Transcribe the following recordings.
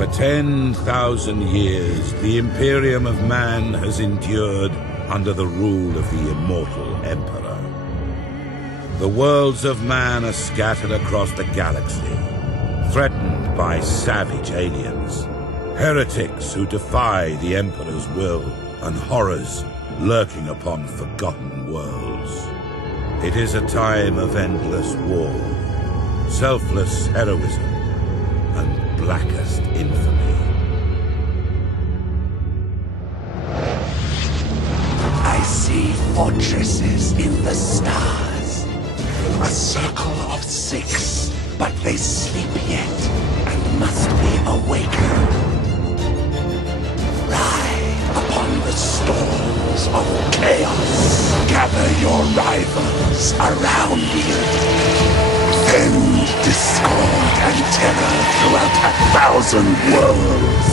For 10,000 years, the Imperium of Man has endured under the rule of the immortal Emperor. The worlds of man are scattered across the galaxy, threatened by savage aliens, heretics who defy the Emperor's will, and horrors lurking upon forgotten worlds. It is a time of endless war, selfless heroism, and blackest infamy. I see fortresses in the stars. A circle of 6, but they sleep yet and must be awakened. Ride upon the storms of chaos. Gather your rivals around you. End discord and terror throughout 1,000 worlds.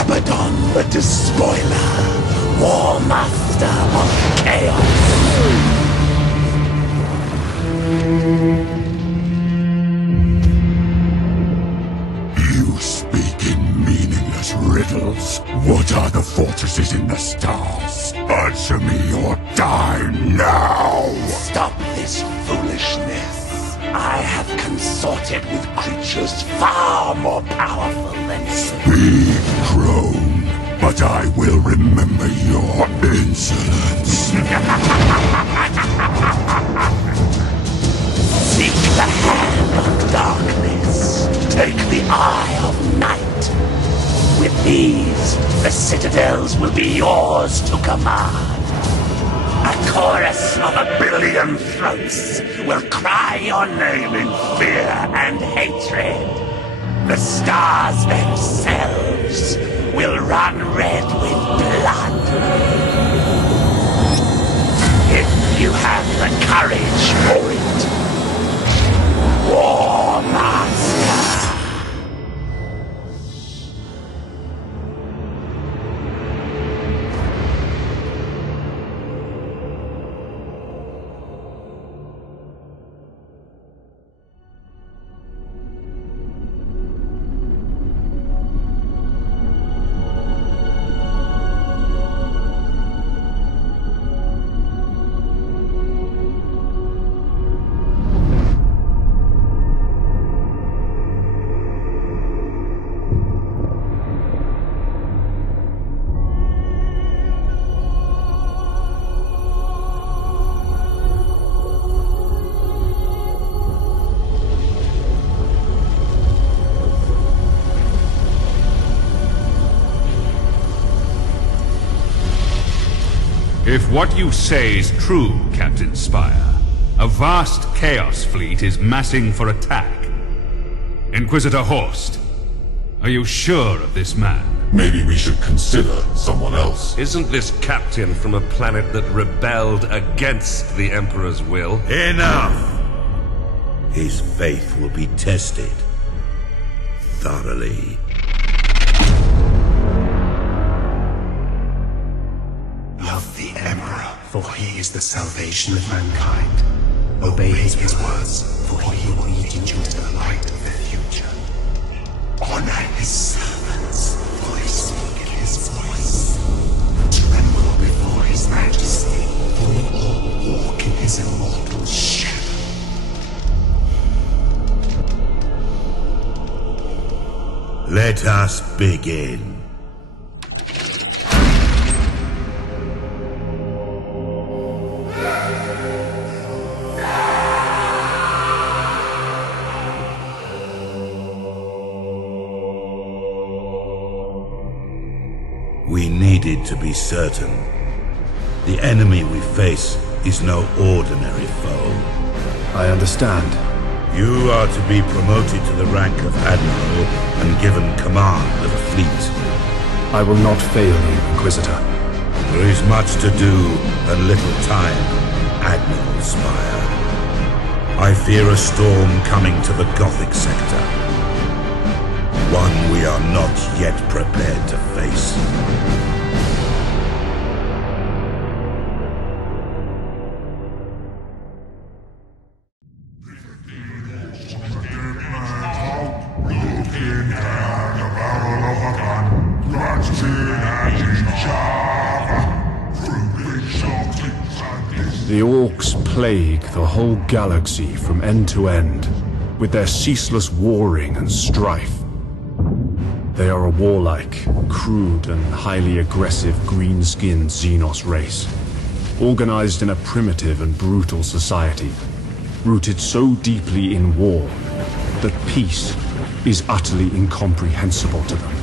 Abaddon the Despoiler, War Master of Chaos. You speak in meaningless riddles. What are the fortresses in the stars? Answer me or die now! Stop this foolishness. I have consorted with creatures far more powerful than you. Speak, crone, but I will remember your insolence. Seek the hand of darkness. Take the eye of night. With these, the citadels will be yours to command. A chorus of 1,000,000,000 throats will cry your name in fear and hatred. The stars themselves will run red with blood. If you have the courage for it. War Master. If what you say is true, Captain Spire, a vast Chaos fleet is massing for attack. Inquisitor Horst, are you sure of this man? Maybe we should consider someone else. Isn't this captain from a planet that rebelled against the Emperor's will? Enough! His faith will be tested thoroughly. Love the Emperor, for he is the salvation of mankind. Obey his words, for he will lead you into the light of the future. Honor his servants, for they speak in his voice. Tremble before his majesty, for we all walk in his immortal shadow. Let us begin. We needed to be certain. The enemy we face is no ordinary foe. I understand. You are to be promoted to the rank of Admiral and given command of a fleet. I will not fail you, Inquisitor. There is much to do and little time, Admiral Spire. I fear a storm coming to the Gothic sector. One we are not yet prepared to face. Looking at The orcs plague the whole galaxy from end to end, with their ceaseless warring and strife. They are a warlike, crude and highly aggressive green-skinned Xenos race, organized in a primitive and brutal society, rooted so deeply in war that peace is utterly incomprehensible to them.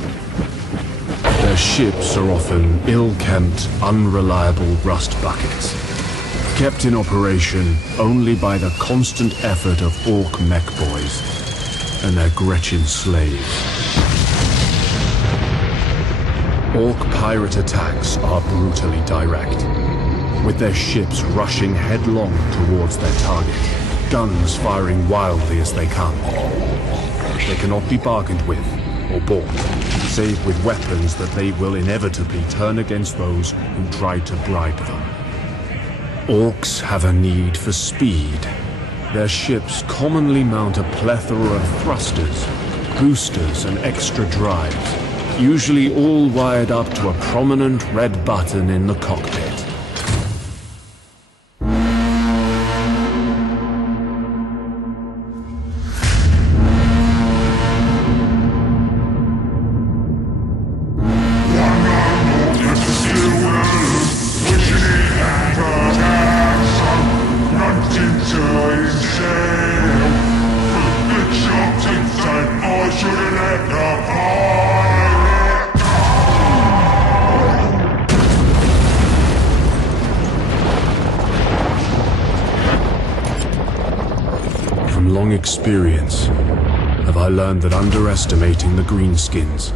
Their ships are often ill-kept, unreliable rust buckets, kept in operation only by the constant effort of orc mech boys and their Gretchen slaves. Orc pirate attacks are brutally direct, with their ships rushing headlong towards their target, guns firing wildly as they come. They cannot be bargained with or bought, save with weapons that they will inevitably turn against those who try to bribe them. Orcs have a need for speed. Their ships commonly mount a plethora of thrusters, boosters, and extra drives, usually all wired up to a prominent red button in the cockpit. From long experience, have I learned that underestimating the greenskins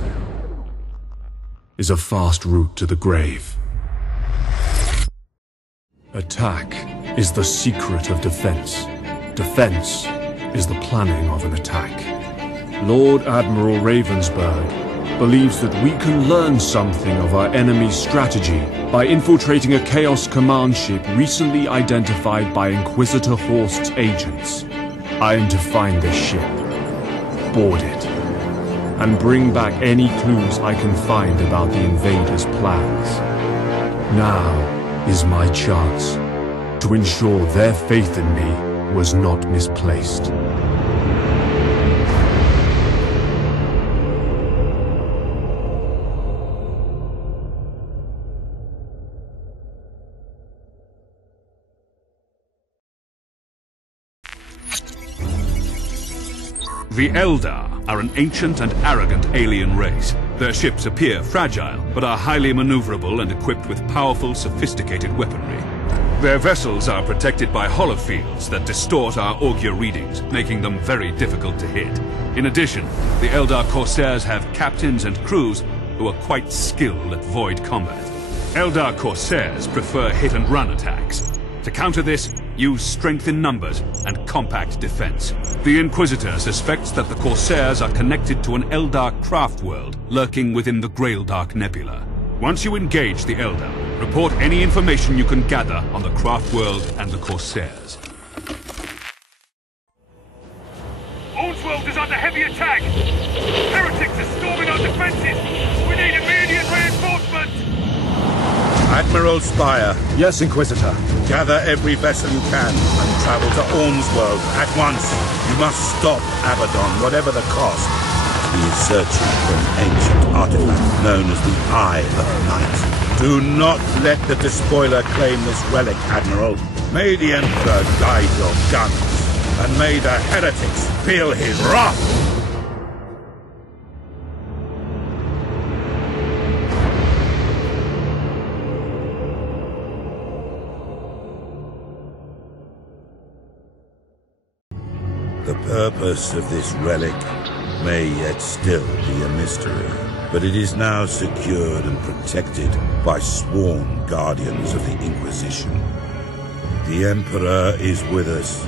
is a fast route to the grave. Attack is the secret of defense. Defense is the planning of an attack. Lord Admiral Ravensburg believes that we can learn something of our enemy's strategy by infiltrating a Chaos command ship recently identified by Inquisitor Horst's agents. I am to find this ship, board it, and bring back any clues I can find about the invaders' plans. Now is my chance to ensure their faith in me was not misplaced. The Eldar are an ancient and arrogant alien race. Their ships appear fragile, but are highly maneuverable and equipped with powerful, sophisticated weaponry. Their vessels are protected by holofields that distort our augur readings, making them very difficult to hit. In addition, the Eldar Corsairs have captains and crews who are quite skilled at void combat. Eldar Corsairs prefer hit-and-run attacks. To counter this, use strength in numbers and compact defense. The Inquisitor suspects that the Corsairs are connected to an Eldar craft world lurking within the Graildark Nebula. Once you engage the Eldar, report any information you can gather on the craft world and the Corsairs. World is under heavy attack! Heretics are storming our defenses! We need immediate reinforcement! Admiral Spire. Yes, Inquisitor. Gather every vessel you can and travel to Ormsworld at once. You must stop Abaddon, whatever the cost. He is searching for an ancient artifact known as the Eye of Night. Do not let the despoiler claim this relic, Admiral. May the Emperor guide your guns, and may the heretics feel his wrath! The purpose of this relic may yet still be a mystery, but it is now secured and protected by sworn guardians of the Inquisition. The Emperor is with us,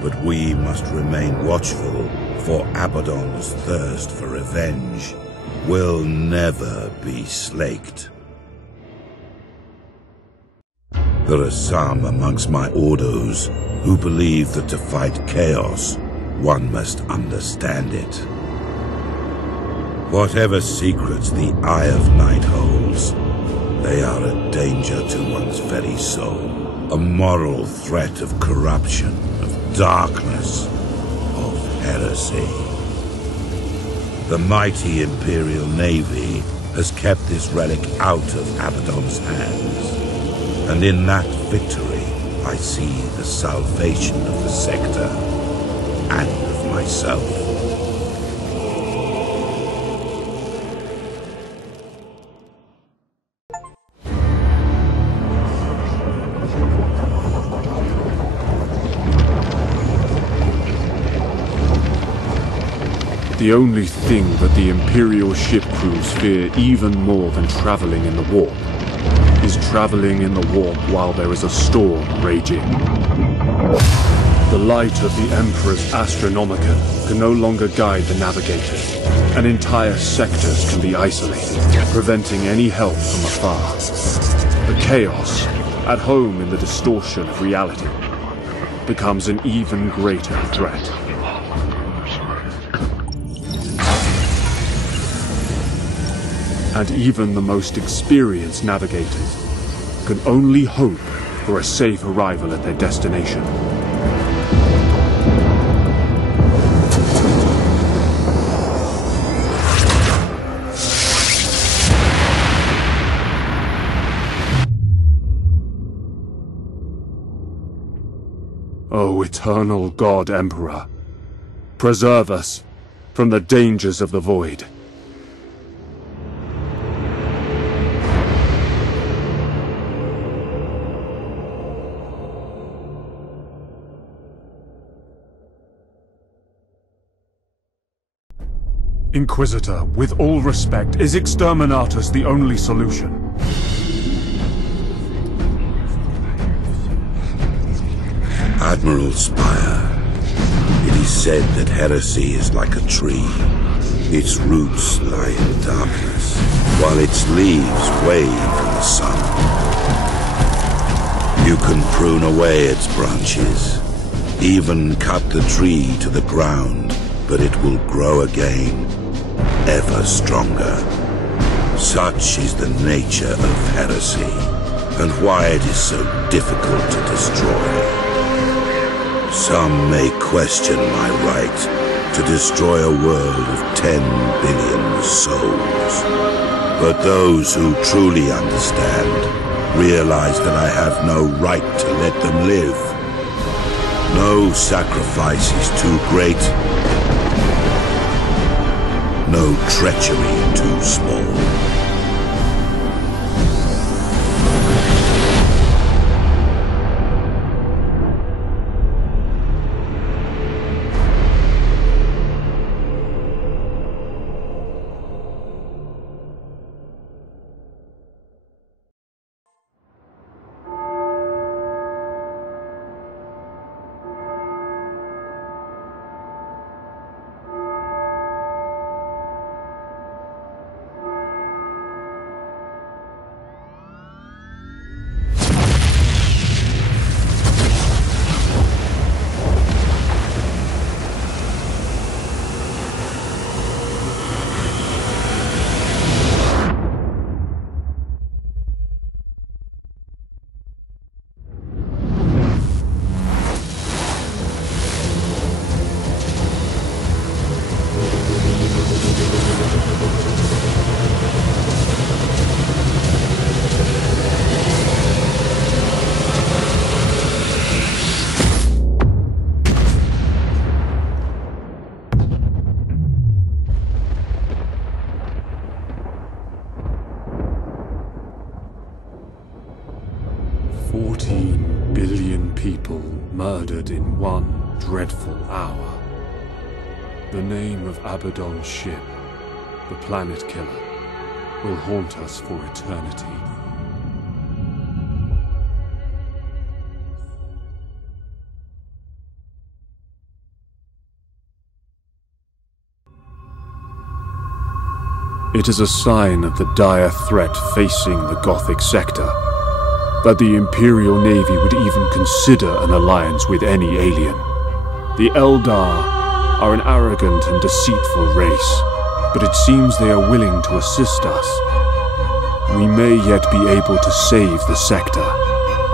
but we must remain watchful, for Abaddon's thirst for revenge will never be slaked. There are some amongst my Ordos who believe that to fight chaos, one must understand it. Whatever secrets the Eye of Night holds, they are a danger to one's very soul. A moral threat of corruption, of darkness, of heresy. The mighty Imperial Navy has kept this relic out of Abaddon's hands. And in that victory, I see the salvation of the sector and of myself. The only thing that the Imperial ship crews fear even more than traveling in the warp is traveling in the warp while there is a storm raging. The light of the Emperor's Astronomicon can no longer guide the navigators, and entire sectors can be isolated, preventing any help from afar. The chaos, at home in the distortion of reality, becomes an even greater threat. And even the most experienced navigators can only hope for a safe arrival at their destination. O eternal God Emperor, preserve us from the dangers of the void. Inquisitor, with all respect, is Exterminatus the only solution? Admiral Spire, it is said that heresy is like a tree. Its roots lie in darkness, while its leaves wave in the sun. You can prune away its branches, even cut the tree to the ground, but it will grow again, ever stronger. Such is the nature of heresy, and why it is so difficult to destroy. Some may question my right to destroy a world of 10 billion souls. But those who truly understand realize that I have no right to let them live. No sacrifice is too great. No treachery too small. Murdered in one dreadful hour. The name of Abaddon's ship, the Planet Killer, will haunt us for eternity. It is a sign of the dire threat facing the Gothic sector that the Imperial Navy would even consider an alliance with any alien. The Eldar are an arrogant and deceitful race, but it seems they are willing to assist us. We may yet be able to save the sector,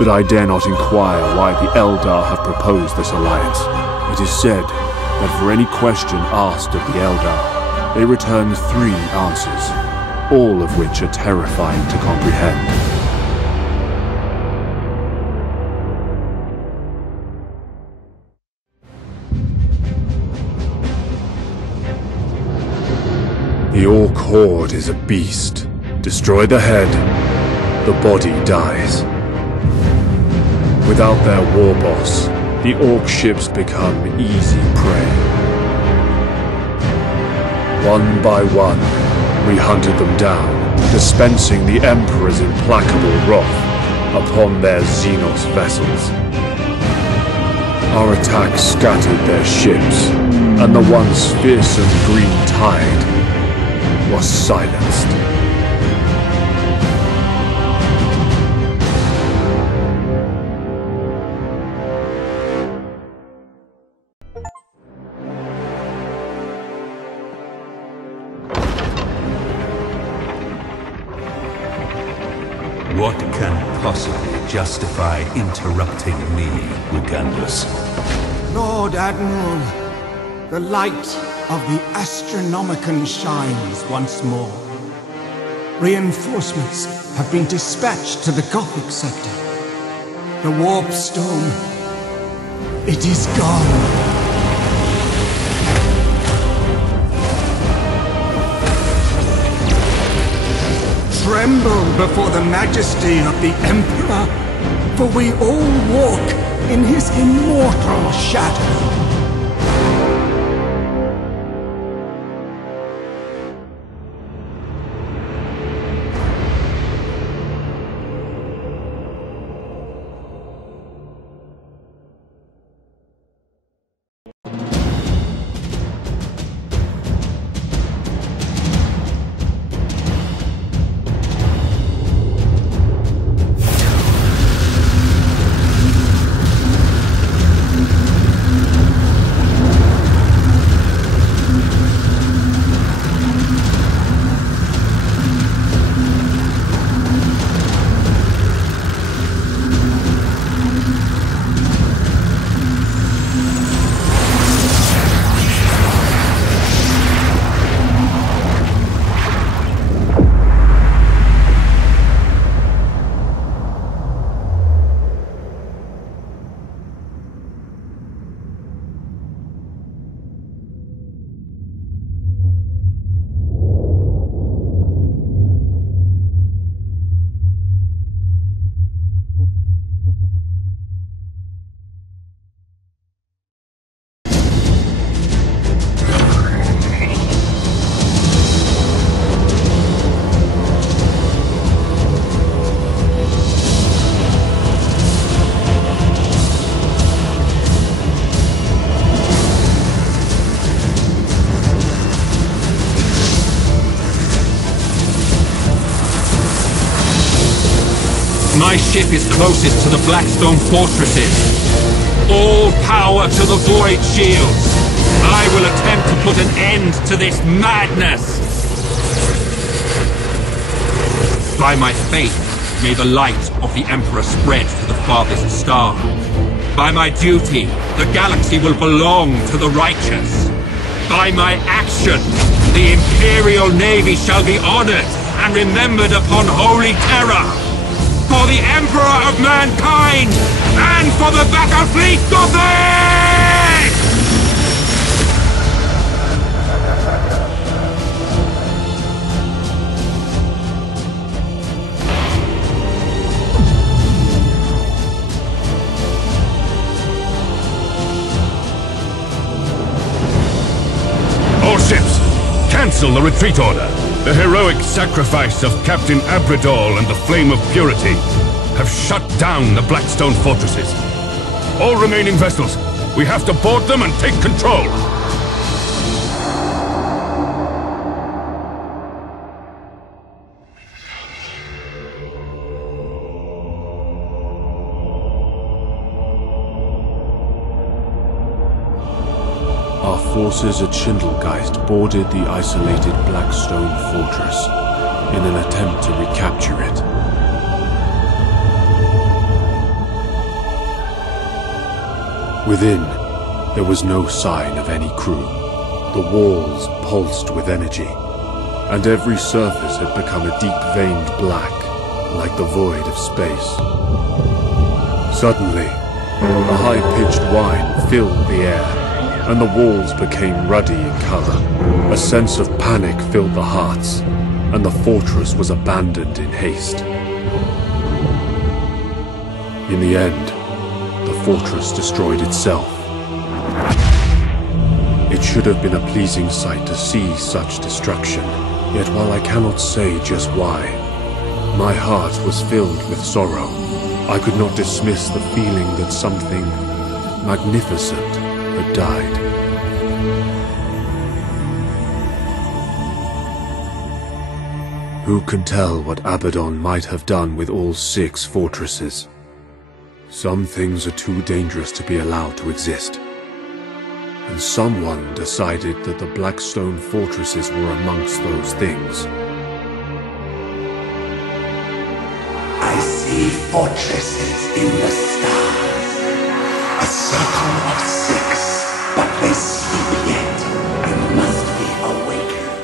but I dare not inquire why the Eldar have proposed this alliance. It is said that for any question asked of the Eldar, they return 3 answers, all of which are terrifying to comprehend. The Orc Horde is a beast. Destroy the head, the body dies. Without their war boss, the Orc ships become easy prey. One by one, we hunted them down, dispensing the Emperor's implacable wrath upon their Xenos vessels. Our attack scattered their ships, and the once fearsome Green Tide was silenced. What can possibly justify interrupting me, Regardless? Lord Admiral, the light of the Astronomicon shines once more. Reinforcements have been dispatched to the Gothic sector. The warp storm, it is gone. Tremble before the majesty of the Emperor, for we all walk in his immortal shadow. My ship is closest to the Blackstone fortresses. All power to the Void Shields. I will attempt to put an end to this madness. By my faith, may the light of the Emperor spread to the farthest star. By my duty, the galaxy will belong to the righteous. By my action, the Imperial Navy shall be honored and remembered upon holy terror. For the Emperor of mankind, and for the Battlefleet Gothic! All ships, cancel the retreat order. The heroic sacrifice of Captain Abradol and the Flame of Purity have shut down the Blackstone fortresses. All remaining vessels, we have to board them and take control. Our forces at Schindelgeist boarded the isolated Blackstone fortress in an attempt to recapture it. Within, there was no sign of any crew. The walls pulsed with energy, and every surface had become a deep-veined black, like the void of space. Suddenly, a high-pitched whine filled the air, and the walls became ruddy in color. A sense of panic filled the hearts, and the fortress was abandoned in haste. In the end, the fortress destroyed itself. It should have been a pleasing sight to see such destruction, yet while I cannot say just why, my heart was filled with sorrow. I could not dismiss the feeling that something magnificent had died. Who can tell what Abaddon might have done with all 6 fortresses? Some things are too dangerous to be allowed to exist. And someone decided that the Blackstone fortresses were amongst those things. I see fortresses in the stars. A circle of 6, but they sleep yet and must be awakened.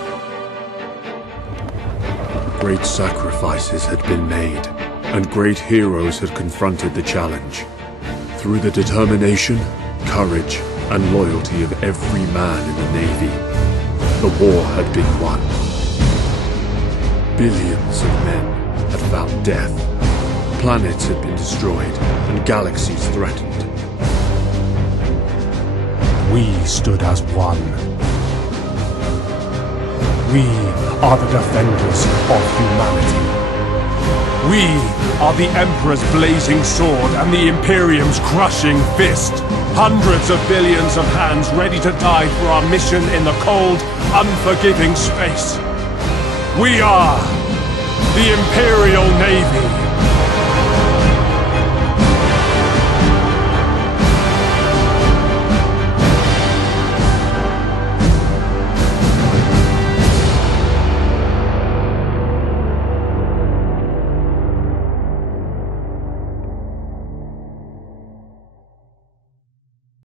Great sacrifices had been made, and great heroes had confronted the challenge. Through the determination, courage, and loyalty of every man in the Navy, the war had been won. Billions of men had found death. Planets had been destroyed, and galaxies threatened. We stood as one. We are the defenders of humanity. We are the Emperor's blazing sword and the Imperium's crushing fist. Hundreds of billions of hands ready to die for our mission in the cold, unforgiving space. We are the Imperial Navy.